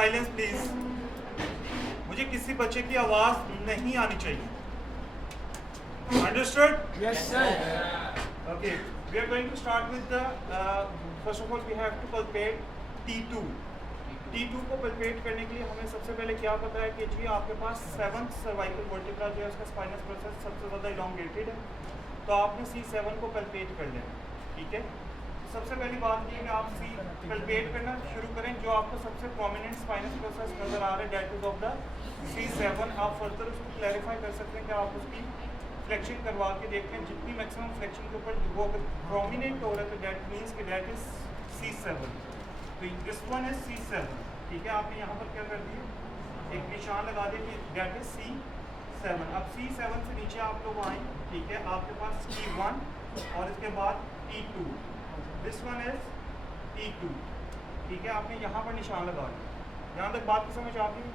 Silence please. मुझे किसी बच्चे की आवाज नहीं आनी चाहिए। Understood? Yes, sir. Okay, we are going to start with the first of all we have to palpate T2। T2 को palpate करने के लिए हमें सबसे पहले क्या पता है कि जी आपके पास 7th सर्वाइकल वर्टिब्रा जो है उसका स्पाइनस प्रोसेस सबसे ज़्यादा elongated है, तो आपने C7 को palpate कर लेना। ठीक है, सबसे पहली बात ये कि आप सी palpate करना शुरू करें। जो आपको सबसे प्रोमिनेंट स्पाइनस प्रोसेस नज़र आ रहा है that is of the C7। आप फर्दर उसको क्लैरिफाई कर सकते हैं कि आप उसकी फ्लेक्शन करवा के देखते हैं। जितनी मैक्सिमम फ्लेक्शन के ऊपर वो अगर प्रोमिनेंट हो रहा है तो डेट मीन्स कि डेट इज C7। तो दिस वन इज C7। ठीक है, आपने यहाँ पर क्या कर दिया, एक निशान लगा दिया कि डेट इज C7। अब C7 से नीचे आप लोग आए। ठीक है, आपके पास T1 और इसके बाद T2। This one is T2। ठीक है, आपने यहाँ पर निशान लगा दिया। यहाँ तक बात की समझ आ गई?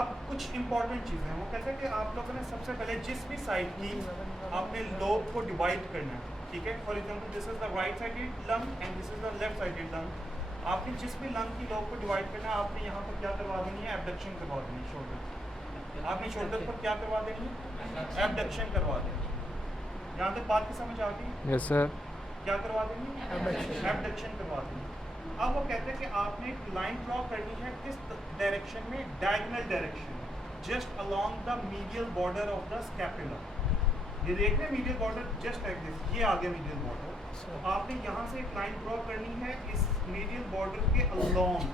अब कुछ इंपॉर्टेंट चीज़ें हैं। वो कहते हैं कि आप लोगों ने सबसे पहले जिस भी साइड की आपने लोब को डिवाइड करना है। ठीक है, for example this is the right sided lung and this is the left sided lung. आपने जिस भी लंग की लोब को डिवाइड करना है आपने यहाँ पर क्या करवा देनी है, एबडक्शन करवा देनी है। शोल्डर आपने शोल्डर पर क्या करवा देनी है, एबडक्शन करवा देनी है। यहाँ तक बात की समझ आ गई? Yes, sir. क्या करवा देंगे, एबडक्शन करवा देंगे। अब वो कहते हैं कि आपने एक लाइन ड्रॉ करनी है किस डायरेक्शन में, डायगोनल डायरेक्शन में, just along the medial border of the scapula. ये देख रहे हैं medial border just like this, ये आगे मीडियल बॉर्डर। तो आपने यहाँ से एक लाइन ड्रॉ करनी है इस मीडियल बॉर्डर के अलोंग।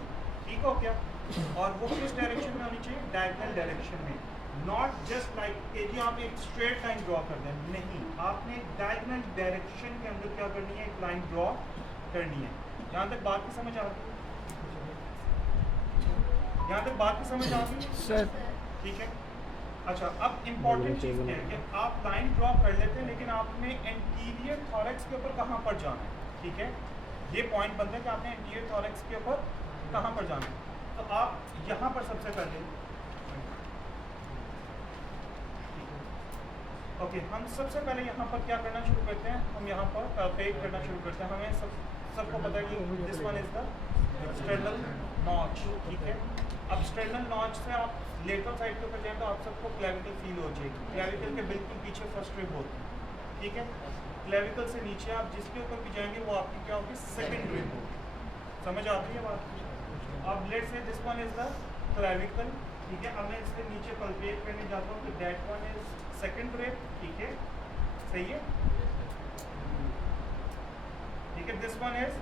ठीक हो क्या? और वो किस डायरेक्शन में होनी चाहिए, डायगोनल डायरेक्शन में। नॉट जस्ट लाइक कि जी आप एक स्ट्रेट लाइन ड्रॉ कर दें, नहीं, आपने डायगोनल डायरेक्शन के अंदर क्या करनी है, एक लाइन ड्रॉ करनी है। यहाँ तक बात की समझ आ गई? यहाँ तक बात की समझ आ गई? Sir. ठीक है, अच्छा अब इम्पोर्टेंट चीज़ क्या है कि आप लाइन ड्रॉ कर लेते हैं लेकिन आपने एंटीरियर थॉरैक्स के ऊपर कहाँ पर जाना है। ठीक है, ये पॉइंट बनता है कि आपने एंटीरियर थॉरैक्स के ऊपर कहाँ पर जाना है। तो आप यहाँ पर सबसे पहले ओके, हम सबसे पहले यहाँ पर क्या करना शुरू करते हैं, हम यहाँ पर पैल्पेट करना शुरू करते हैं। हमें सबको पता है कि this one is the sternal notch. ठीक है, अब स्टर्नल नॉच से आप लेटरल साइड के ऊपर जाएँ तो आप सबको क्लेविकल फील हो जाएगी। क्लेविकल के बिल्कुल पीछे फर्स्ट रिब होती है। ठीक है, क्लेविकल से नीचे आप जिसके ऊपर भी जाएंगे वो आपकी क्या होगी, सेकेंड रिब होगी। समझ आती है बात? अब let's say this one is the clavicle. ठीक है, अब मैं इसके नीचे पल्पेट करने जाता हूँ तो that one is second rib. ठीक है, सही है? ठीक है, this one is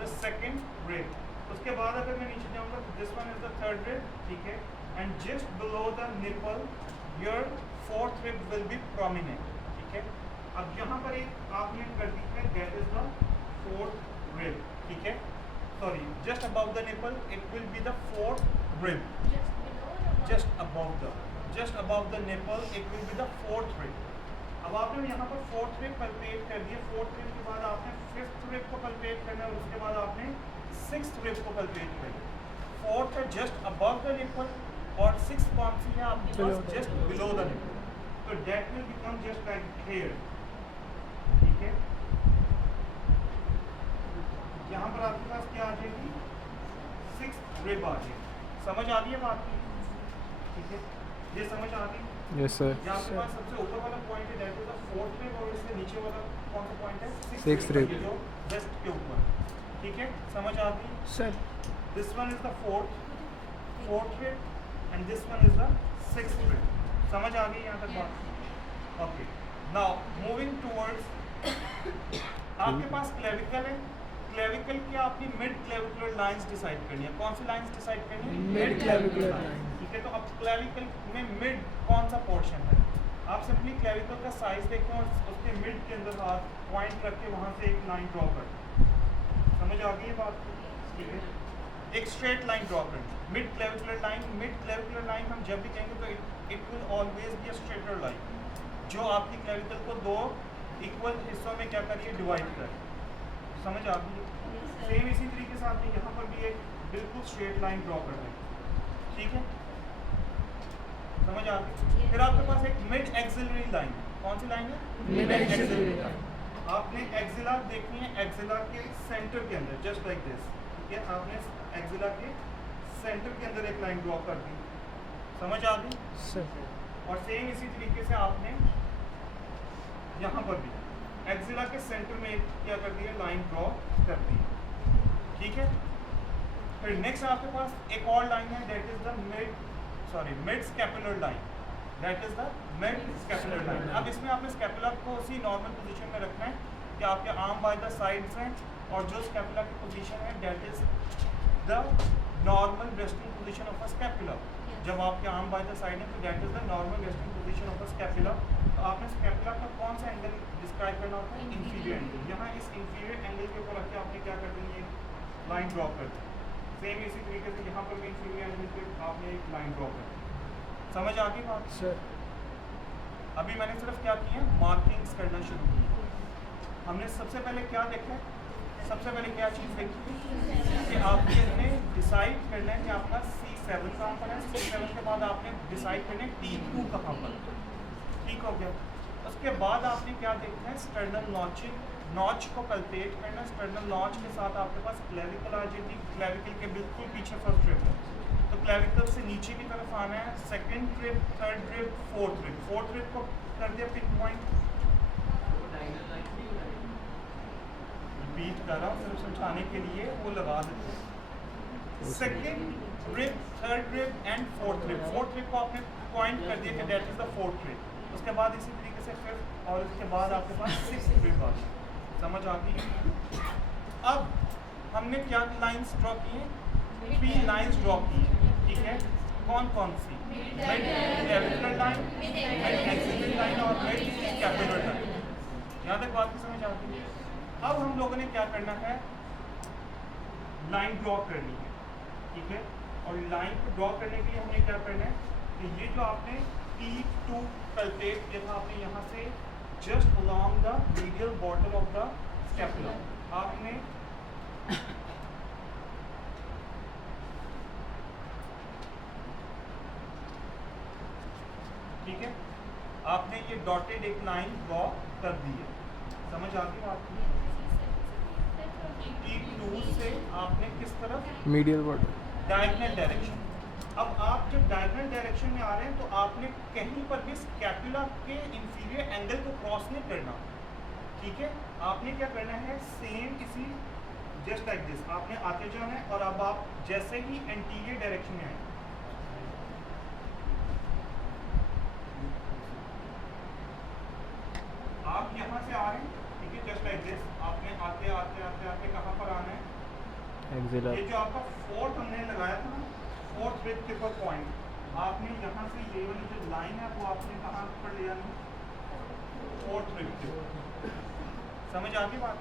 the second rib. उसके बाद अगर मैं नीचे जाऊंगा तो this one is the third rib. ठीक है, and just below the nipple your fourth rib will be prominent. ठीक है, अब यहाँ पर एक आपने कर दी है, that is the fourth rib. ठीक है, sorry, just above the nipple it will be the fourth rib. just above the nipple it will be the fourth rib। अब आपने यहाँ पर fourth rib palpate कर दिया। fourth rib के बाद आपने fifth rib को palpate करना है और उसके बाद आपने sixth rib को palpate करना है। fourth है just above the nipple और sixth कौन सी है आपके पास, just below the nipple। तो that will become just like here। ठीक है, यहाँ पर आपके पास क्या आ जाएगी, sixth rib आ जाएगी। समझ आ रही है बात की? ठीक है, ये समझ आ गई? Yes, sir. यहाँ आपके पास सबसे ऊपर वाला पॉइंट है that is the fourth rib और इससे नीचे वाला कौन सा पॉइंट है, Sixth rib। जो जस्ट के ऊपर। ठीक है, समझ आ गई? Sir. This one is the fourth rib end this one is the sixth rib. समझ आ गई यहाँ तक बात? ओके, नाउ मूविंग टुवर्ड्स आपके पास क्लेविकल है। क्लेविकल की आपकी मिड क्लेविकुलर लाइंस डिसाइड करनी है। कौन सी लाइंस डिसाइड करनी है, Mid clavicular line। ठीक है, तो अब क्लेविकल में मिड कौन सा पोर्शन है, आप सिंपली क्लेविकल का साइज देखें और उसके मिड के अंदर हाथ पॉइंट करके वहाँ से एक लाइन ड्रॉ कर। समझ आ गई है बात? ठीक है, एक स्ट्रेट लाइन ड्रॉ कर, mid clavicular line. Mid clavicular line हम जब भी कहेंगे तो it will always be a straighter line जो आपकी क्लेविकल को दो इक्वल हिस्सों में क्या करिए, डिवाइड कर। समझ आ गई? सेम इसी तरीके से आपने यहाँ पर भी एक बिल्कुल स्ट्रेट लाइन ड्रॉ कर दें। ठीक है, समझ आ गई? फिर आपके पास एक मिड एक्सिलरी लाइन। कौन सी लाइन है, Mid axillary line। आपने एक्सिला देखनी है, एक्सिला के सेंटर के अंदर जस्ट लाइक दिस। ठीक है, आपने एक्सिला के सेंटर के अंदर एक लाइन ड्रॉ कर दी, समझ आ गई। सर और सेम इसी तरीके से आपने यहाँ पर भी एक्सिला के सेंटर में क्या कर दिया, लाइन ड्रॉ कर दी, ठीक है। फिर नेक्स्ट आपके पास एक और लाइन है, that is the mid scapular line, that is the mid scapular line. अब इसमें आपने स्कैपुला को उसी नॉर्मल पोजीशन में रखना है कि आपके आर्म बाय द साइड्स हैं, और जो स्कैपुला की पोजीशन है that is the normal resting position of a scapula. जब आपके आर्म बाय द साइड है तो that is the normal resting position of a scapula. तो आपने स्कैपुला का कौन सा एंगल डिस्क्राइब करना होता है, इंफीरियर एंगल। यहाँ इस इंफीरियर एंगल के ऊपर रख के आपने क्या कर देनी है, लाइन ड्रॉ कर दी। सेम इसी तरीके से यहाँ पर भी इंफीरियर एंगल पे आपने एक लाइन ड्रॉ कर दी। समझ आ गई बात। सर अभी मैंने सिर्फ क्या की है, मार्किंग्स करना शुरू की। हमने सबसे पहले क्या देखा है, सबसे पहले क्या चीज़ देखी कि आपने डिसाइड करना है कि आपका C7 कहाँ पर है, C7 के बाद आपने डिसाइड करना है T2 कहाँ पर, ठीक हो गया। उसके बाद आपने क्या देखना है, स्टर्नल नॉच को कल्पेट करना। स्टर्नल नॉच के साथ आपके पास क्लेविकल आ जाएगी, क्लेविकल के बिल्कुल पीछे फर्स्ट रिब है, तो क्लेविकल से नीचे की तरफ आना है। Second rib, third rib, fourth rib को कर दिया पिक पॉइंट। रिपीट कर रहा हूँ सिर्फ समझाने के लिए, वो लगा देते हैं। Second rib, third rib end fourth rib. Fourth rib को आपने पॉइंट कर दिया कि that is the fourth rib. उसके बाद इसी तरीके से फिफ्थ, और उसके बाद आपके पास सिक्स्थ रिब आ गई। समझ आ गई। अब हमने क्या लाइंस ड्रॉ की हैं, 3 लाइंस ड्रॉ की हैं, ठीक है। कौन कौन सी, mid clavicular line, mid axillary line और मिड स्कैपुलर लाइन। यहाँ तक बात की समझ आ गई। अब हम लोगों ने क्या करना है, लाइन ड्रॉ करनी है, ठीक है। और लाइन को ड्रॉ करने के लिए हमने क्या करना है कि ये जो आपने T2 कल्पेट किया था, आपने यहाँ से just along the medial border of the scapula आपने ठीक है, आपने ये डॉटेड एक लाइन ड्रॉ कर दी है। समझ आ गई आपको। T2 से आपने किस तरफ, मीडियल बॉर्डर, डायगोनल डायरेक्शन। अब आप जब डायगोनल डायरेक्शन में आ रहे हैं तो आपने कहीं पर भी स्कैपुला के इंफीरियर एंगल को क्रॉस नहीं करना, ठीक है। आपने क्या करना है, सेम इसी जस्ट लाइक दिस आपने आते जाना है। और अब आप जैसे ही एंटीरियर डायरेक्शन में आए, आप यहाँ से आ रहे हैं, ठीक है, जस्ट लाइक दिस आपने आते आते आते आते कहाँ पर आना है, एक्सिला, ये जो आपका फोर्थ हमने लगाया था, फोर्थ रिब के ऊपर पॉइंट, आपने यहाँ से ये वाली जो लाइन है वो आपने कहाँ पर ले आनी, फोर्थ रिब के ऊपर। समझ आ गई बात।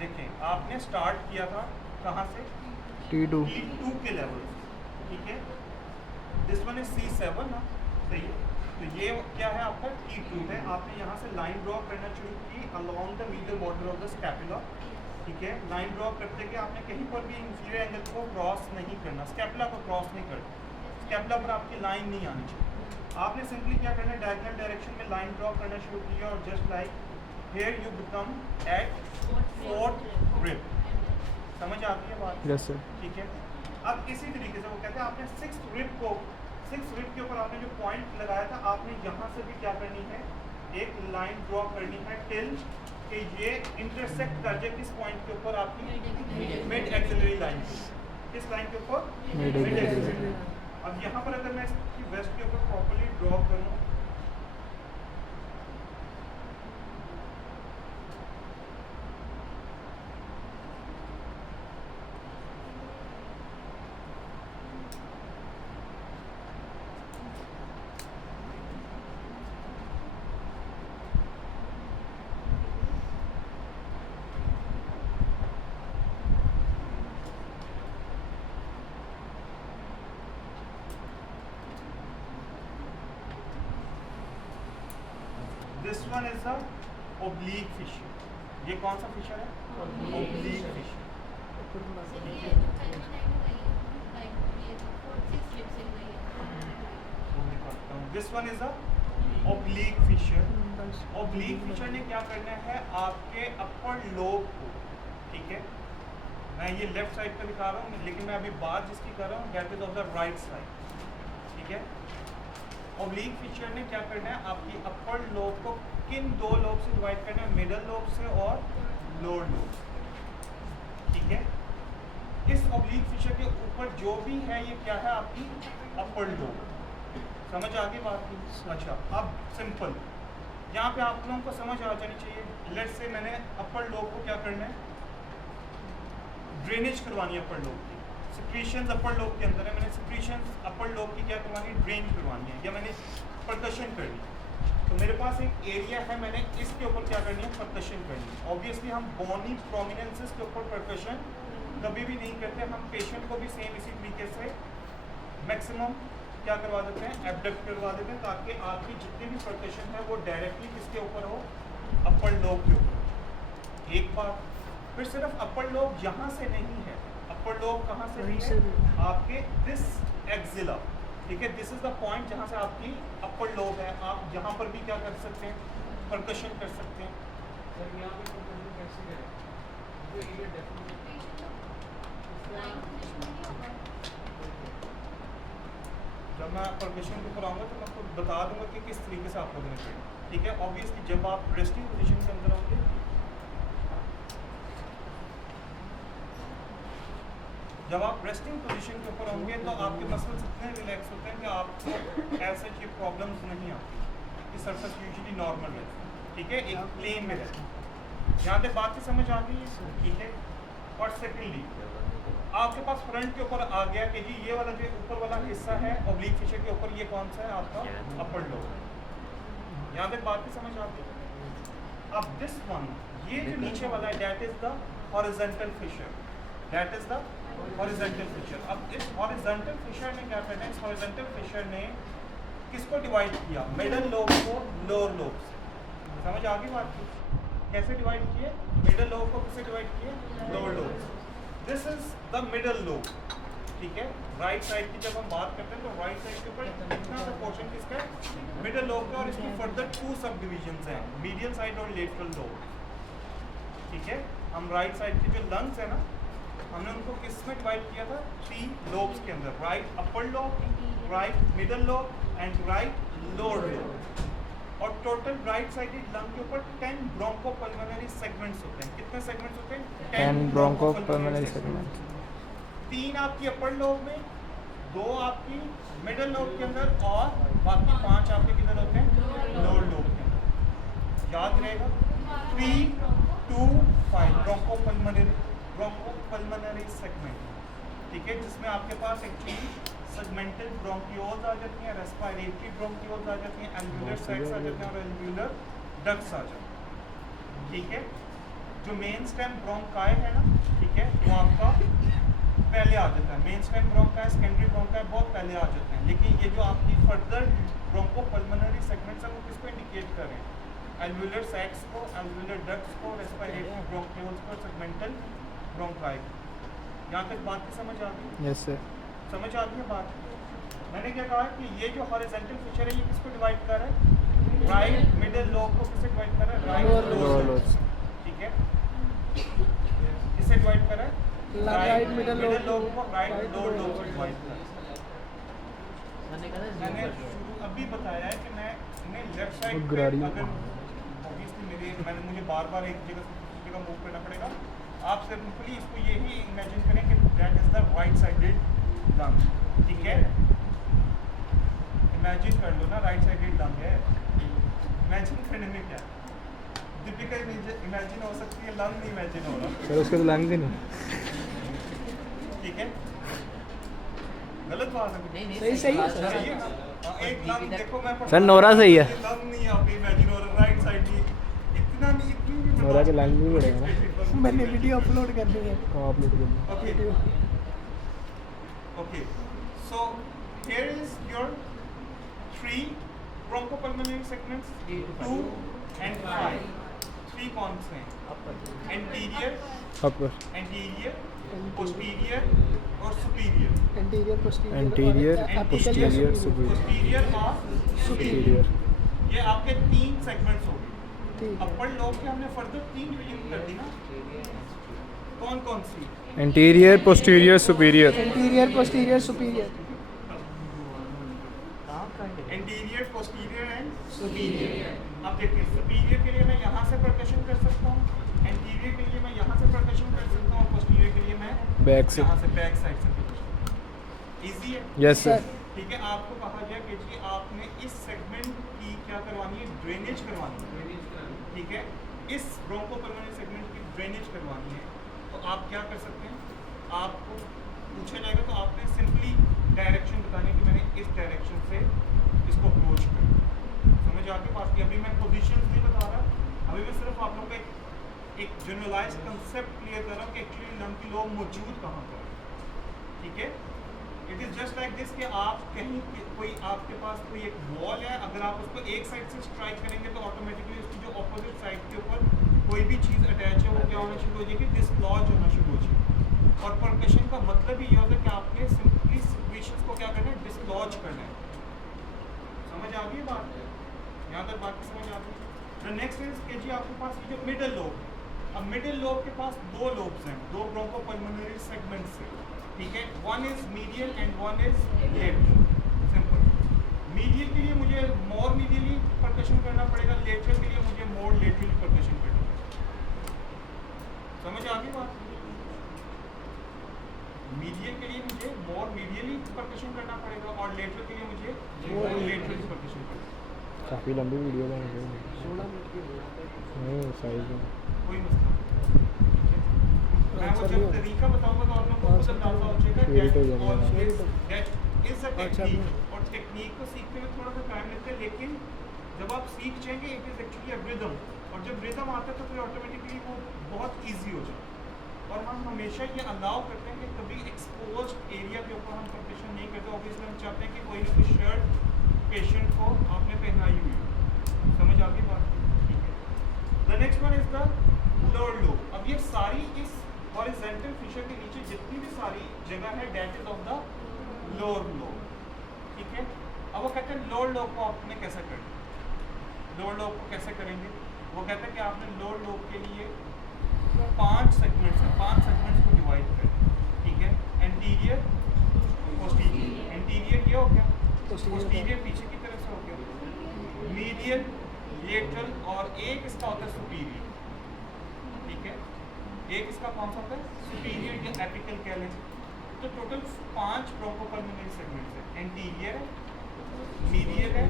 देखें आपने स्टार्ट किया था कहाँ से, T2 के लेवल, ठीक है। दिस वन इज C7 ना, सही है। तो ये क्या है आपका T2 है। आपने यहाँ से लाइन ड्रॉ करना शुरू की along the medial border of the scapula, ठीक है। लाइन ड्रॉ करते कि आपने कहीं पर भी इंफीरियर एंगल को क्रॉस नहीं करना, स्कैपुला को क्रॉस नहीं करना, स्कैपुला पर आपकी लाइन नहीं आनी चाहिए। आपने सिंपली क्या करना है, डायगोनल डायरेक्शन में लाइन ड्रॉ करना शुरू किया और just like here you become at fourth rib. समझ आती है बात, यस सर। ठीक है। अब इसी तरीके से वो कहते हैं आपने सिक्स्थ रिब के ऊपर आपने जो पॉइंट लगाया था, आपने यहाँ से भी क्या करनी है, एक लाइन ड्रॉ करनी है टिल कि ये इंटरसेक्ट कर जाए किस पॉइंट के ऊपर, आपकी मिड एक्सिलरी लाइन, किस लाइन के ऊपर, मिड मिड एक्सिलरी। एक्सिलरी। अब यहाँ पर अगर मैं इसकी वेस्ट के ऊपर प्रॉपर्ली ड्रॉ करूँ, this one is a oblique fissure. ये कौन सा फिशर है, oblique fissure. This one is a oblique fissure. Oblique fissure ने क्या करना है, आपके अपर लोब को, ठीक है, मैं ये लेफ्ट साइड पे दिखा रहा हूँ, लेकिन मैं अभी बात जिसकी कर रहा हूँ that is of the right side, ठीक है। ऑब्लिक फीचर ने क्या करना है, आपकी अपर लोब को किन दो लोब से डिवाइड करना है, मिडल लोब से और लोअर लोब से, ठीक है। इस ऑब्लिक फीचर के ऊपर जो भी है ये क्या है, आपकी अपर लोब। समझ आ गई बात की? अच्छा, अब सिंपल यहाँ पे आप लोगों को समझ आ जानी चाहिए। लेट्स से मैंने अपर लोब को क्या करना है, ड्रेनेज करवानी है अपर लोब की। सिक्रीशंस अपर लोब के अंदर है, मैंने सिक्रीशंस अपर लोब की क्या करवानी है, ड्रेन करवानी है, या मैंने परकशन करनी है। तो मेरे पास एक एरिया है, मैंने इसके ऊपर क्या करनी है, परकशन करनी है। ऑब्वियसली हम बोनी प्रोमिनेंसेस के ऊपर परकशन कभी भी नहीं करते, हम पेशेंट को भी सेम इसी तरीके से मैक्सिमम क्या करवा देते हैं, एब्डक्ट करवा देते हैं, ताकि आपकी जितनी भी परकशन है वो डायरेक्टली किसके ऊपर हो, अपर लोब के ऊपर हो। एक बात, फिर सिर्फ अपर लोब यहाँ से नहीं है, अपर लोब कहाँ से नहीं है, आपके दिस एक्सिला, ठीक है। दिस इज द पॉइंट जहाँ से आपकी अपर लोब है। आप यहाँ पर भी क्या कर सकते हैं, परकशन कर सकते हैं। सर यहाँ पे परकशन कैसे करें, जो एरिया डेफिनेट जब मैं परकशन के ऊपर आऊँगा तो मैं आपको बता दूंगा कि किस तरीके से आपको देना चाहिए, ठीक है। ऑब्वियसली जब आप रेस्टिंग पोजीशन के अंदर होंगे, जब आप रेस्टिंग पोजीशन के ऊपर होंगे तो आपके मसल्स इतने रिलैक्स होते हैं कि आपको ऐसे ये प्रॉब्लम्स नहीं आती। ये सरफेस यूजुअली नॉर्मल है, ठीक है, एक प्लेन में रहती है। यहाँ तक बात की समझ आ गई है, ठीक है। और सेकेंडली आपके पास फ्रंट के ऊपर आ गया कि जी ये वाला जो ऊपर वाला हिस्सा है ऑब्लिक फिशर के ऊपर, ये कौन सा है, आपका अपर लोब। यहाँ तक बात की समझ आती है। अब दिस वन, ये जो नीचे वाला है that is the horizontal fissure, that is the horizontal fissure. अब इस हॉरिजॉन्टल फिशर ने क्या करना है, इस हॉरिजॉन्टल फिशर ने किसको डिवाइड किया, मिडल लोब को लोअर लोब से। समझ आ गई बात की? कैसे डिवाइड किए, मिडल लोब को किससे डिवाइड किए, लोअर लोब से। This is the middle lobe, ठीक है। राइट साइड की जब हम बात करते हैं तो राइट साइड के ऊपर इतना सा पोर्शन किसका है, मिडल लोब का, और इसकी फर्दर 2 सब डिविजन्स हैं, मीडियल साइड और लेटरल लोब, ठीक है। हम राइट साइड की जो लंग्स है ना, हमने उनको किस में डिवाइड किया था, 3 लोब्स के अंदर, right upper lobe, right middle lobe and right lower lobe. और टोटल राइट साइडेड लंग के ऊपर 10 ब्रोंकोपल्मोनरी सेगमेंट्स होते हैं। कितने सेगमेंट्स होते हैं, 10 ब्रोंकोपल्मोनरी सेगमेंट, 3 आपकी अपर लोब में, 2 आपकी मिडल लोब के अंदर, और बाकी 5 आपके किधर होते हैं, लोअर लोब के अंदर। याद रहेगा 3, 2, 5 ब्रोंकोपल्मोनरी सेगमेंट, ठीक है, जिसमें आपके पास एक्चुअली सेगमेंटल ब्रोंकियोल्स आ जाती हैं, रेस्पिरेटरी ब्रोंकियोल्स आ जाती हैं, एल्वुलर सैक्स आ जाते हैं और एल्वुलर डक्ट्स आ जाते हैं, ठीक है। जो मेन स्टेम ब्रोंकाई है ना, ठीक है, वो आपका पहले आ जाता है। Main stem bronchi, secondary bronchi बहुत पहले आ जाते हैं, लेकिन ये जो आपकी फर्दर ब्रोंकोपल्मोनरी सेगमेंट्स हैं वो किसको इंडिकेट कर रहे हैं, एल्वुलर सैक्स को, एल्वुलर डक्ट्स को, रेस्पिरेटरी ब्रोंकियोल्स को, सेगमेंटल ब्रोंकाई। यहाँ तक बात की समझ आ गई? Yes sir. समझ आ गई बात? मैंने क्या कहा कि ये जो हॉरिजॉन्टल फीचर है ये किसको डिवाइड कर रहा है, राइट मिडिल लोब को किससे डिवाइड कर रहा है, राइट लोअर लोब, ठीक है। किससे डिवाइड कर रहा है, राइट मिडिल लोब को राइट लोअर लोब से डिवाइड कर रहा है। मैंने अभी बताया है कि मैं लेफ्ट साइड पे अगर ऑब्वियसली मुझे बार-बार एक जगह से दूसरी जगह मूव करना पड़ेगा। आप सिंपली इसको यही इमेजिन करें कि that is the right sided lung, ठीक है। इमेजिन कर लो ना, राइट साइडेड लंग है, इमेजिन करने में क्या, टिपिकल इमेजिन हो सकती है, लंग नहीं इमेजिन हो रहा सर उसका तो लंग भी नहीं, ठीक है। गलत बात है, नहीं सही है सर। सही है। एक लंग देखो, मैं सर नोरा सही है, लंग नहीं आप इमेजिन हो रहा, राइट साइड भी इतना नहीं, इतनी भी नोरा के लंग भी बढ़ेगा ना। मैंने वीडियो अपलोड कर दी है। हाँ अपलोड कर दो। Okay, so here is your 3 bronchopulmonary segments, 2 and 5. 3 कौन से हैं? Anterior, अपर, posterior और superior. Anterior posterior anterior, Anterior, superior, posterior और सुपीरियर। ये आपके 3 सेगमेंट्स हो गए। ठीक है। अपर लोब के हमने फर्दर 3 डिवीजन कर दी ना, कौन कौन सी, anterior posterior superior anterior posterior superior anterior posterior and superior. अब देखिए सुपीरियर के लिए मैं यहाँ से परकशन कर सकता हूँ, इंटीरियर के लिए मैं यहाँ से परकशन कर सकता हूँ, और पोस्टीरियर के लिए मैं बैक से। यहाँ से बैक साइड से इजी है। Yes sir. ठीक है, आपको कहा गया कि जी आपने इस सेगमेंट की क्या करवानी है, ड्रेनेज करवानी है। ठीक है, इस ब्रोंकोपल्मोनरी सेगमेंट की ड्रेनेज करवानी है, तो आप क्या कर सकते हैं, आपको पूछा जाएगा तो आपने सिंपली डायरेक्शन बतानी कि मैंने इस डायरेक्शन से इसको अप्रोच करना। समझ आ गई बात की? अभी मैं पोजीशंस नहीं बता रहा, अभी मैं सिर्फ आप लोगों को एक जनरलाइज कंसेप्ट क्लियर कर रहा हूँ कि एक्चुअली लंग की लोब मौजूद कहाँ पर है। ठीक है, it is just like this कि आप कहीं कोई आपके पास कोई एक वॉल है, अगर आप उसको एक साइड से स्ट्राइक करेंगे तो ऑटोमेटिकली उसकी जो ऑपोजिट साइड के ऊपर कोई भी चीज़ अटैच है वो क्या होना शुरू हो जाएगी, डिसलॉज होना शुरू हो जाएगी। और परकशन का मतलब ही ये होता है कि आपने सिंपली सिचुएशंस को क्या करना है, डिसलॉज करना है। समझ आ गई बात? यहाँ तक बात समझ आ गई? द नेक्स्ट इज कि जी आपके पास ये जो मिडल लोब है, अब मिडल लोब के पास दो लोब्स हैं, दो ब्रोंकोपल्मोनरी सेगमेंट्स हैं। ठीक है, one is medial and one is lateral. Simple. Medial के लिए मुझे मोर मीडियली परकशन करना पड़ेगा, लेटरल के लिए मुझे मोर लेटरली परकशन करना पड़ेगा। समझ आ गई बात? मीडियल के लिए मुझे मोर मीडियली परकशन करना पड़ेगा और लेटरल के लिए मुझे मोर लेटरली परकशन करना पड़ेगा। काफ़ी लंबी वीडियो बन गई। 16 मिनट की साइज में कोई मसला नहीं। मैं वो जब तरीका बताऊंगा तो आप लोगों को खुद अंदाजा हो जाएगा Share it हो that जाएगा। is a technique, और टेक्निक को सीखते हुए थोड़ा सा टाइम लगता है, लेकिन जब आप सीख जाएंगे it is actually a rhythm, और जब रिदम आता है तो फिर ऑटोमेटिकली वो बहुत ईजी हो जाता है। और हम हमेशा ये अलाउ करते हैं कि कभी एक्सपोज एरिया के ऊपर हम परकशन नहीं करते। ऑब्वियसली हम चाहते हैं कि कोई ना कोई शर्ट पेशेंट को आपने पहनाई हुई हो। समझ आ गई बात? ठीक है। The next one is the lower lobe. अब ये सारी इस हॉरिजॉन्टल फिशर के नीचे जितनी भी सारी जगह है that is of the lower lobe. ठीक है, अब वो कहते हैं लोअर लोब को आपने कैसे करना, लोअर लोब को कैसे करेंगे? वो कहते हैं कि आपने लोअर लोब के लिए 5 सेगमेंट्स हैं, 5 सेगमेंट्स को डिवाइड करें। ठीक है, एंटीरियर पोस्टीरियर, एंटीरियर ये हो गया, पोस्टीरियर पीछे की तरफ से हो गया, मीडियल, लेटरल, और एक इसका होता है सुपीरियर। ठीक है, एक इसका कौन सा होता है, सुपीरियर या एपिकल कह लें। तो टोटल 5 ब्रोंकोपल्मोनरी सेगमेंट्स हैं, एंटीरियर है, मीडियल है,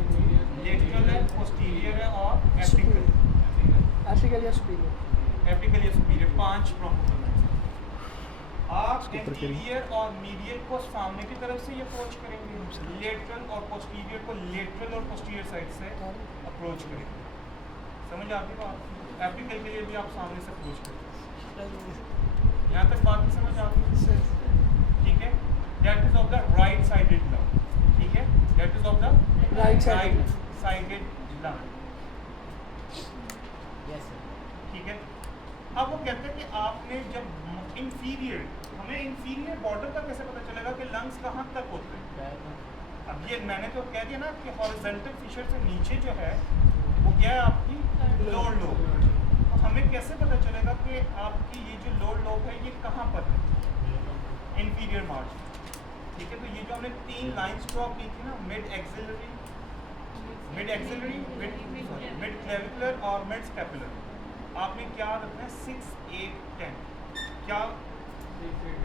लेटरल है, पोस्टीरियर है और एपिकल। एपिकल या सुपीरियर, एपिकल या सुपीरियर 5 ब्रोंकोपल्मोनरी सेगमेंट्स। आप एंटीरियर और मीडियल को सामने की तरफ से अप्रोच करेंगे, लेटरल और पोस्टीरियर को लेटरल और पोस्टीरियर साइड से अप्रोच करेंगे। समझ आ गई बात? एपिकल के लिए भी आप सामने से अप्रोच करेंगे। यहाँ तक बात की समझ आ गई? ठीक है, that is of the right sided lung. ठीक है, that is of the Right sided lung. Sided lung. ठीक है, अब वो कहते हैं कि आपने जब इंफीरियर, हमें इंफीरियर बॉर्डर का कैसे पता चलेगा कि लंग्स कहाँ तक होते हैं? अब ये मैंने तो कह दिया ना कि हॉरिजॉन्टल फिशर से नीचे जो है वो क्या है, आपकी लोअर लोब। तो हमें कैसे पता चलेगा कि आपकी ये जो लोअर लोब है ये कहाँ पर है? Inferior margin. ठीक है, तो ये जो हमने 3 लाइंस ड्रॉ की थी ना, मिड एक्सिलरी, मिड क्लेविकुलर और मिड स्कैपुलर, आपने क्या रखना है, 6, 8, 10। क्या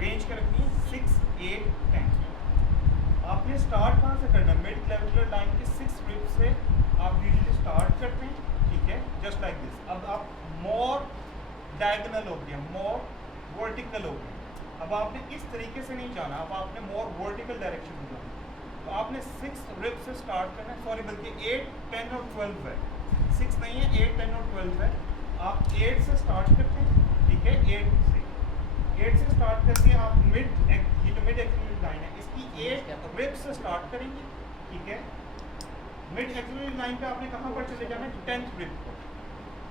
रेंज का रखनी है? 6, 8, 10। आपने स्टार्ट कहाँ से करना है? मिड क्लेविकुलर लाइन के 6 रिब से आप यूजुअली स्टार्ट करते हैं। ठीक है, जस्ट लाइक दिस। अब आप मोर डायगोनल हो गया, मोर वर्टिकल हो गया। अब आपने इस तरीके से नहीं जाना, अब आपने मोर वर्टिकल डायरेक्शन में जाना। तो आपने 6 रिब से स्टार्ट करना है, सॉरी बल्कि 8, 10 और 12 है, 6 नहीं है, 8, 10 और 12 है। आप 8 से स्टार्ट करते हैं। ठीक है, 8 से स्टार्ट करके आप मिड, ये जो मिड एक्सिलरी लाइन है इसकी 8 रिब से स्टार्ट करेंगे। ठीक है, मिड एक्सिलरी लाइन पे आपने कहाँ पर चले जाना है? 10th रिब पर।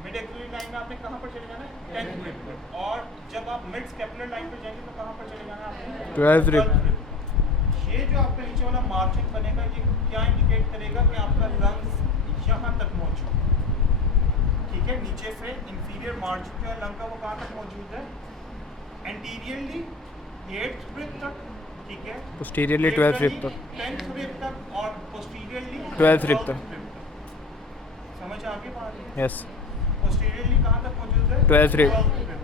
मिड एक्सिलरी लाइन में आपने कहाँ पर चले जाना है? 10th रिब पर। और जब आप मिड स्कैपुलर लाइन पर जाएंगे तो कहाँ पर चले जाना है आपने? 12th rib. ये जो आपका नीचे वाला मार्जिन बनेगा ये क्या इंडिकेट करेगा कि आपका लंग्स यहाँ तक मौजूद है। ठीक है, नीचे से इंफीरियर मार्जिन जो है लंग का वो कहाँ तक मौजूद है? एंटीरियरली 8th rib तक, ठीक है, पोस्टीरियरली 12th रिब तक, 10th rib तक और पोस्टीरियरली 12th rib तक। समझ आ गई बात? यस पोस्टीरियरली कहाँ तक मौजूद है? 12th rib। 12th rib।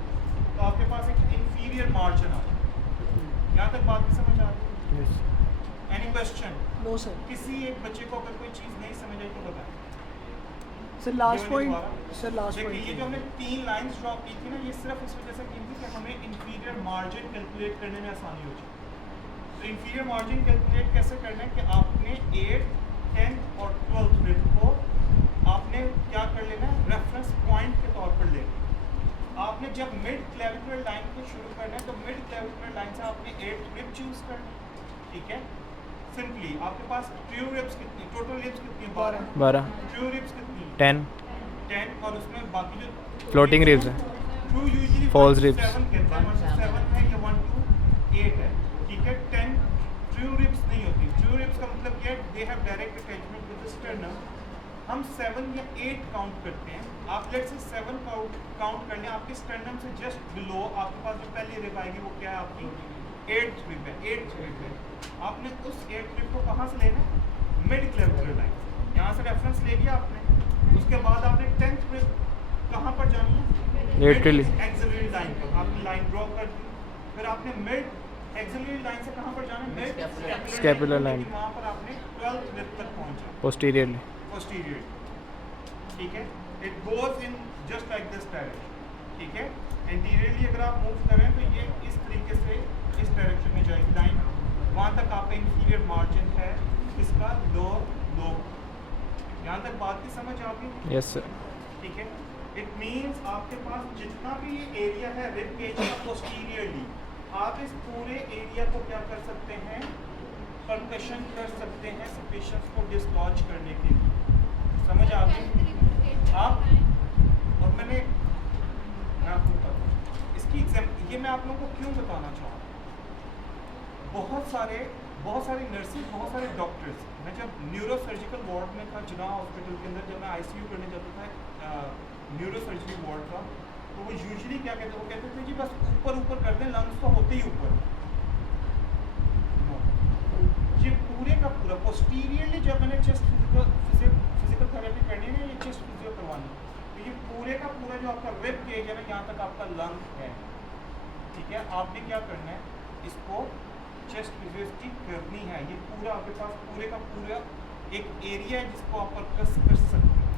तो आपके पास एक इंफीरियर मार्जिन आ यहाँ तक बात समझ आ रही है? Yes any question? No sir. किसी एक बच्चे को अगर कोई चीज़ नहीं समझ आई तो बताएं। सर लास्ट ये पॉइंट, दोबारा। सर लास्ट देखिए ये जो पॉइंट। हमने 3 लाइंस ड्रॉ की थी ना, ये सिर्फ इस वजह से की थी कि हमें इंफीरियर मार्जिन कैलकुलेट करने में आसानी हो जाए। तो इंफीरियर मार्जिन कैलकुलेट कैसे करना है कि आपने 8th, 10th और 12th रिब को आपने क्या कर लेना है, रेफरेंस पॉइंट के तौर पर लेना। आपने जब मिड क्लेविकुलर लाइन को शुरू करना है तो मिड क्लेविकुलर लाइन से आपने 8th रिब चूज करना है, ठीक है। सिंपली आपके पास ट्रू रिब्स कितनी, टोटल रिब्स कितनी है? 12 ट्रू रिब्स कितनी है? 10 10 और उसमें बाकी जो फ्लोटिंग रिब्स है। True usually False ribs। 7 कहते हैं, 1 to 7 है या 1 to 8 है, ठीक है। 10 ट्रू रिब्स नहीं होती। ट्रू रिब्स का मतलब क्या है? They have direct attachment with the sternum. हम 7 या 8 काउंट करते हैं। आप लेट्स से 7 काउंट कर लें, आपके स्टर्नम से जस्ट बिलो आपके पास जो पहली रिब आएगी वो क्या है? आपकी 8th रिब है। 8th रिब है। आपने उस 8th रिब को कहाँ से लेना है? मिड क्लेविकुलर लाइन से। यहाँ से रेफरेंस ले लिया आपने। उसके बाद आपने 10th रिब कहाँ पर जानी है? Laterally। एक्सिलरी लाइन पर आपने लाइन ड्रॉ कर दी। फिर आपने मिड एक्सिलरी लाइन से कहाँ पर जाना है? Mid Scapular line। वहाँ पर आपने 12th रिब तक पहुँचा पोस्टीरियरली। posterior, ठीक है। It goes in just like this direction, ठीक है। एंटीरियरली अगर आप मूव करें तो ये इस तरीके से इस डायरेक्शन में जाएगी लाइन। वहाँ तक आपका इंफीरियर मार्जिन है इसका लोअर लोब। यहाँ तक बात की समझ आ गई? Yes sir. ठीक है। इट मीन्स आपके पास जितना भी ये एरिया है रिब केज का पोस्टीरियरली, आप इस पूरे एरिया को क्या कर सकते हैं? परकशन कर सकते हैं सेक्रेशंस को डिस्लॉज करने के लिए। समझ आ गई? आप और मैं आपको बताऊँ इसकी ये मैं आप लोगों को क्यों बताना चाहूँ। बहुत सारे नर्सेज, बहुत सारे डॉक्टर्स, मैं जब न्यूरो सर्जिकल वार्ड में था जिना हॉस्पिटल के अंदर, जब मैं ICU करने जाता था न्यूरो सर्जरी वार्ड का, तो वो यूजुअली क्या कहते, वो कहते थे जी बस ऊपर कर दें, लंग्स तो होते ही ऊपर। ये पूरे का पूरा पोस्टीरियरली जब मैंने चेस्ट फिजिकल थेरेपी करनी है, ये चेस्ट फिजियो करवानी, तो ये पूरे का पूरा जो आपका रिब केज है ना, यहाँ तक आपका लंग है, ठीक है। आपने क्या करना है? इसको चेस्ट फिजियोलॉजी करनी है। ये पूरा आपके पास पूरे का पूरा एक एरिया है जिसको आप परकस कर सकते हैं।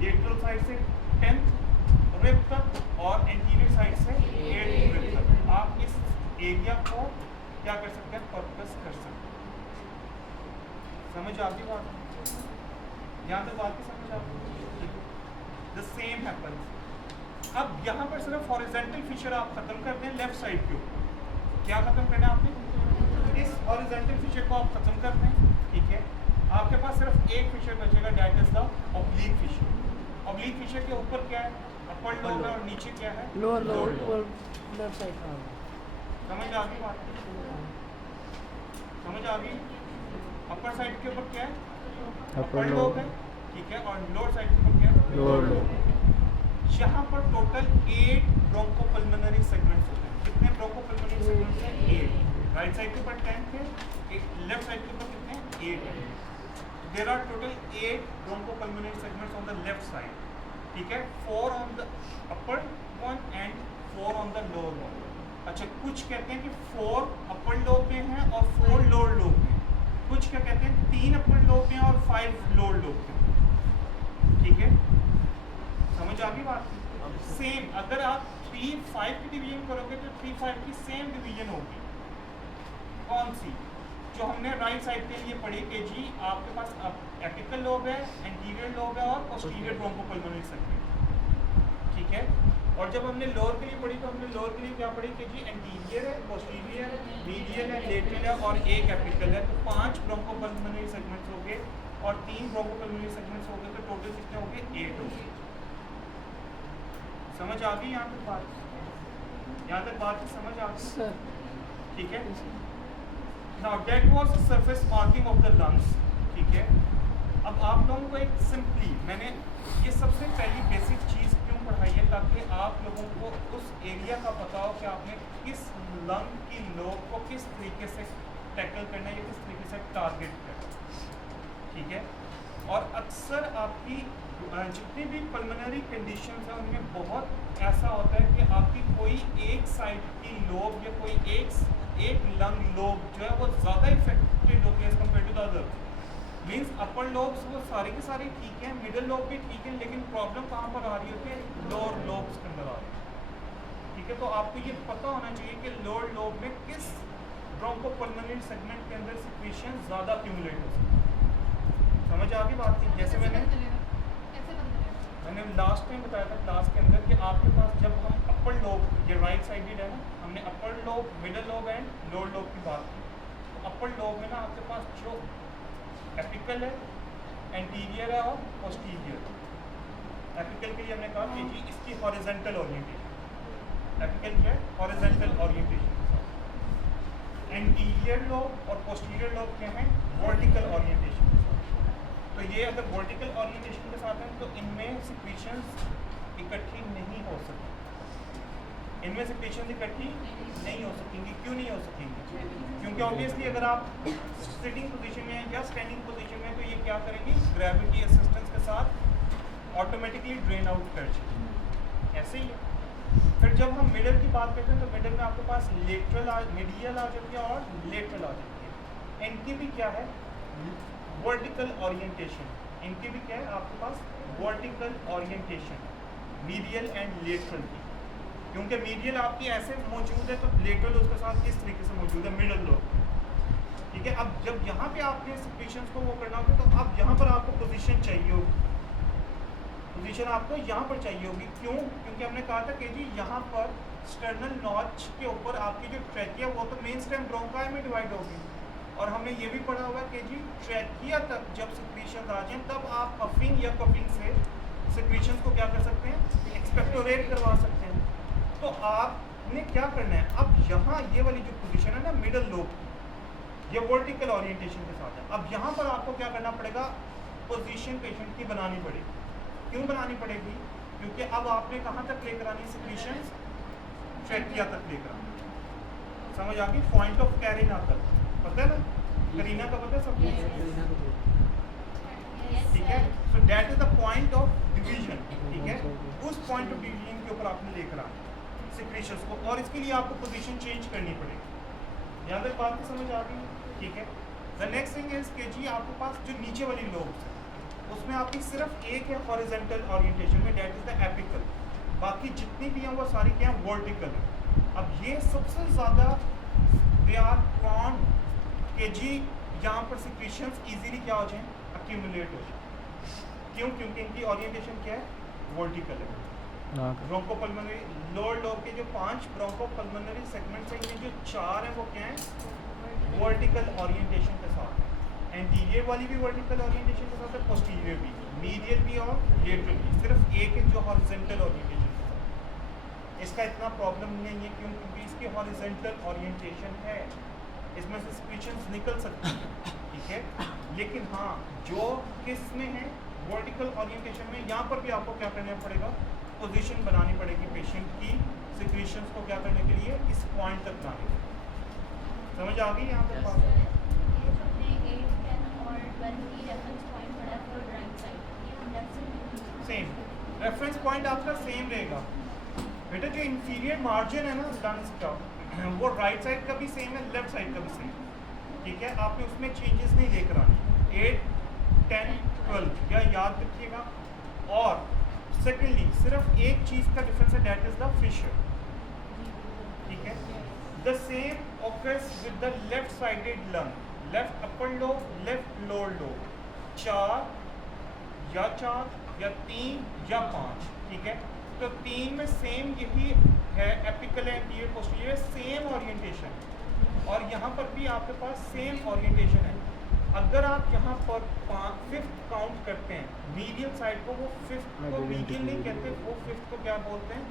लेटरल साइड से 10th रिब तक और एंटीरियर साइड से 8th रिब तक आप इस एरिया को क्या कर सकते हैं? परकस कर सकते हैं। समझ आती बात? यहाँ तक बात की समझ आती? The same happens. अब यहाँ पर सिर्फ हॉरिजॉन्टल फीचर आप खत्म कर दें लेफ्ट साइड के ऊपर। क्या खत्म करना है आपने? इस हॉरिजॉन्टल फीचर को आप खत्म कर दें, ठीक है। आपके पास सिर्फ एक फीचर बचेगा, that is the oblique feature. Oblique feature के ऊपर क्या है? अपर लोब है और नीचे क्या है? Lower lower left side. समझ आ गई बात? समझ आ गई? अपर साइड के ऊपर क्या है? अपर लोब लोब है, ठीक है। और लोअर साइड के ऊपर क्या है? Lower lobe. यहाँ पर टोटल 8 ब्रोंकोपल्मोनरी सेगमेंट्स होते हैं। कितने ब्रोंकोपल्मोनरी सेगमेंट्स हैं? 8। राइट साइड के ऊपर 10 थे, लेफ्ट साइड के ऊपर कितने? 8 है। There are total 8 bronchopulmonary segments on the left side, ठीक है। 4 on the upper one and 4 on the lower one. अच्छा, कुछ कहते हैं कि 4 अपर लोब में हैं और 4 लोअर लोब में। कुछ क्या कहते हैं? 3 अपर लोब में और 5 लोअर लोब में, ठीक है। समझ आ गई बात? सेम अगर आप 3-5 की डिवीजन करोगे तो 3-5 की सेम डिवीजन होगी। कौन सी? जो हमने राइट साइड के लिए पढ़ी कि जी आपके पास एपिकल लोब है, एंटीरियर लोब है और पोस्टीरियर ब्रोंकोपल्मोनरी सेगमेंट, ठीक है। और जब हमने लोअर के लिए पढ़ी तो हमने लोअर के लिए क्या पढ़ी कि जी एंटीरियर है, पोस्टीरियर है, मीडियल है, लेटरल है और एक एपिकल है। तो 5 ब्रोंकोपल्मोनरी सेगमेंट्स हो गए और 3 ब्रोंकोपल्मोनरी सेगमेंट्स हो गए, तो टोटल कितने हो गए? 8 हो गए। समझ आ गई यहाँ तक बात? यहाँ तक बात की समझ आ गई? सर ठीक है। Now that was the surface marking of the lungs, ठीक है। अब आप लोगों को एक सिंपली मैंने ये सबसे पहली बेसिक चीज़ क्यों पढ़ाइए ताकि आप लोगों को उस एरिया का पता हो कि आपने किस लंग की लोब को किस तरीके से टैकल करना है या किस तरीके से टारगेट करना है, ठीक है। और अक्सर आपकी जितनी भी पल्मोनरी कंडीशंस हैं उनमें बहुत ऐसा होता है कि आपकी कोई एक साइड की लोब या कोई एक लंग लोब जो है वो ज़्यादा इफेक्टेड होती है as compared to the other. Means upper lobes वो सारे के सारे ठीक हैं, मिडिल लोब भी ठीक है, लेकिन प्रॉब्लम कहाँ पर आ रही होती है? लोअर लोब्स के अंदर आ रही है, ठीक है। तो आपको ये पता होना चाहिए कि लोअर लोब में किस ब्रोंकोपल्मोनरी सेगमेंट के अंदर सिक्रीशन ज़्यादा एक्यूमुलेट हो सकती है। समझ आ गई बात की? जैसे मैंने लास्ट टाइम बताया था क्लास के अंदर कि आपके पास जब हम अपर लोब, ये राइट साइडेड है ना, हमने upper lobe, middle lobe and lower lobe की बात की। तो अपर लोब में ना आपके पास जो एपिकल है, एंटीरियर है और पोस्टीरियर। एपिकल के लिए हमने कहा कि जी इसकी हॉरिजॉन्टल ओरिएंटेशन, एपिकल क्या है? हॉरिजॉन्टल ओरिएंटेशन के साथ। एंटीरियर लोब और पोस्टीरियर लोब क्या है? वर्टिकल ओरिएंटेशन के साथ। तो ये अगर वर्टिकल ओरिएंटेशन के साथ हैं तो इनमें सिक्रीशंस इकट्ठी नहीं हो सकती, इनमें सिक्रीशंस इकट्ठी नहीं हो सकेंगी। क्यों नहीं हो सकेंगी? क्योंकि ऑब्वियसली अगर आप सिटिंग पोजीशन में हैं या स्टैंडिंग पोजीशन में हैं तो ये क्या करेंगी? ग्रेविटी असिस्टेंस के साथ ऑटोमेटिकली ड्रेन आउट कर जाएगी। ऐसे ही है। फिर जब हम मिडल की बात करते हैं तो मिडल में आपके पास मीडियल आ जाती है और लेटरल आ जाती है। इनकी भी क्या है? Vertical orientation. इनकी भी क्या है? आपके पास vertical orientation, medial and lateral की। क्योंकि मीडियल आपकी ऐसे मौजूद है तो लेटरल उसके साथ किस तरीके से मौजूद है? मिडल लोब, ठीक है। अब जब यहाँ पे आपने सिक्रीशंस को वो करना होगा तो अब यहाँ पर आपको पोजीशन चाहिए होगी, पोजीशन आपको यहाँ पर चाहिए होगी। क्यों? क्योंकि हमने कहा था कि जी यहाँ पर स्टर्नल नॉच के ऊपर आपकी जो ट्रैकिया वो तो मेन स्टेम ब्रोंकाई में डिवाइड होगी। और हमने ये भी पढ़ा हुआ कि जी ट्रैकिया तक जब सिक्रीशंस आ जाएं तब आप पफिंग या कफिंग से सिक्रीशंस को क्या कर सकते हैं? एक्सपेक्टोरेट करवा सकते हैं। तो आपने क्या करना है? अब यहाँ ये वाली जो पोजीशन है ना मिडल लोब, ये वर्टिकल ओरिएंटेशन के साथ है। अब यहाँ पर आपको क्या करना पड़ेगा? पोजीशन पेशेंट की बनानी पड़ेगी। क्यों बनानी पड़ेगी? क्योंकि अब आपने कहाँ तक लेकर आनी सिक्रीशंस? ट्रैकिया तक लेकर आनी। समझ आ गई? पॉइंट ऑफ कैरिना तक, पता है ना? करीना का पता है सबको? ठीक है। So that is the point of division, ठीक है। उस पॉइंट ऑफ डिवीजन के ऊपर आपने लेकर आना सिक्रीशंस को, और इसके लिए आपको पोजीशन चेंज करनी पड़ेगी। यहाँ तक बात की समझ आ गई? ठीक है। द नेक्स्ट थिंग इज के जी आपके पास जो नीचे वाली लोब्स है उसमें आपकी सिर्फ एक है हॉरिजॉन्टल ओरिएंटेशन में, दैट इज द एपिकल। बाकी जितनी भी हैं वो सारी क्या हैं? वर्टिकल है। अब ये सबसे ज़्यादा दे आर प्रॉन के जी यहाँ पर सिक्रीशंस इजीली क्या हो जाएं? अक्यूमुलेट हो जाए। क्यों? क्योंकि इनकी ओरिएंटेशन क्या है? वर्टिकल है। ब्रोंकोपल्मोनरी लोअर लोब के जो 5 ब्रोंकोपल्मोनरी सेगमेंट्स हैं इनमें जो 4 हैं वो क्या हैं? वर्टिकल ओरिएंटेशन के साथ है। एंटीरियर वाली भी वर्टिकल ओरिएंटेशन के साथ है, पोस्टीरियर भी, मीडियल भी और लेटरल भी। सिर्फ एक है जो हॉरिजॉन्टल ओरिएंटेशन के साथ। इसका इतना प्रॉब्लम नहीं है। क्यों? क्योंकि इसकी हॉरिजॉन्टल ओरिएंटेशन है, इसमें से सिक्रीशंस निकल सकती हैं, ठीक है। लेकिन हाँ जो किस में है? वर्टिकल ओरिएंटेशन में, यहाँ पर भी आपको क्या करना पड़ेगा? पोजीशन बनानी पड़ेगी पेशेंट की सिक्रीशंस को क्या करने के लिए? इस पॉइंट तक लाने के लिए। समझ आ गई यहाँ तक बात? सेम रेफरेंस पॉइंट आपका सेम रहेगा बेटा। जो इंफीरियर मार्जिन है ना लंग्स का वो राइट साइड का भी सेम है, लेफ्ट साइड का भी सेम, ठीक है। आपने उसमें चेंजेस नहीं लेकर आने। 8, 10, 12 या याद रखिएगा। और सेकेंडली सिर्फ एक चीज़ का डिफरेंस है, दैट इज द फिशर, ठीक है। The same occurs with the left sided lung, left upper lobe, left lower lobe. 4 या 3 या 5, ठीक है। तो 3 में सेम यही है, apical anterior posterior same orientation, और यहाँ पर भी आपके पास सेम ओरिएंटेशन है। अगर आप यहाँ पर 5th काउंट करते हैं मीडियल साइड को, वो 5th को मीडियल नहीं कहते, वो 5th को क्या बोलते हैं?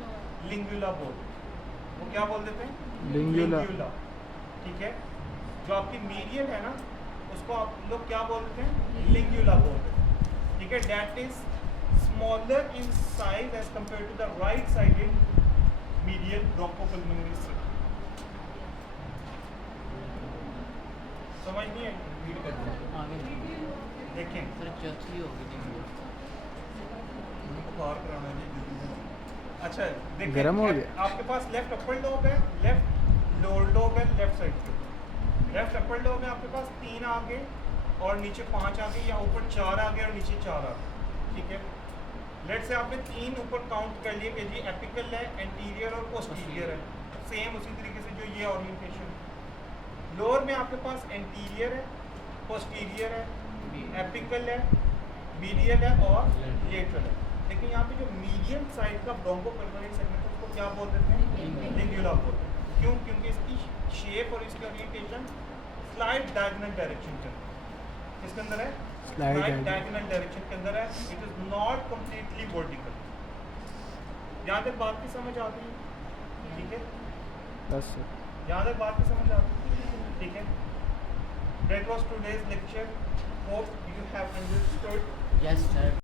लिंगुला बोलते हैं। वो क्या बोल देते हैं? लिंगुला, ठीक है। जो आपकी मीडियल है ना उसको आप लोग क्या बोलते हैं? लिंगुला बोलते हैं, ठीक है। That is smaller in size as compared to the right-sided medial bronchopulmonary slit. समझ नहीं आई? रीड कर दो आगे देखें फिर चौथी होगी नहीं बुखार कराना जी अच्छा देखें गरम हो गया। आपके पास लेफ्ट अपर लोब है, लेफ्ट लोअर लोब है, लेफ्ट साइड पे लेफ्ट अपर लोब में आपके पास 3 आ गए और नीचे 5 आ गए, या ऊपर 4 आ गए और नीचे 4 आ गए, ठीक है। लेट से आपने 3 ऊपर काउंट कर लिए कि जी एपिकल है, एंटीरियर और पोस्टीरियर है, सेम उसी तरीके से जो ये ओरिएंटेशन। लोअर में आपके पास एंटीरियर है, पोस्टीरियर है, एपिकल है, मीडियल है और लेटरल है। लेकिन यहाँ पे जो मीडियल साइड का ब्रोंकोपल्मोनरी सेगमेंट है उसको क्या बोल देते हैं? लिंगुला बोलते हैं। क्यों? क्योंकि इसकी शेप और इसकी ओरिएंटेशन स्लाइड डायगोनल डायरेक्शन के अंदर, किसके अंदर है? Slide diagonal. डायगोनल डायरेक्शन के अंदर है। It is not completely vertical. यहाँ तक बात की समझ आती है? ठीक है, बस सर यहाँ तक बात की समझ आती है? ठीक है, that was today's lecture. Hope you have understood. Yes sir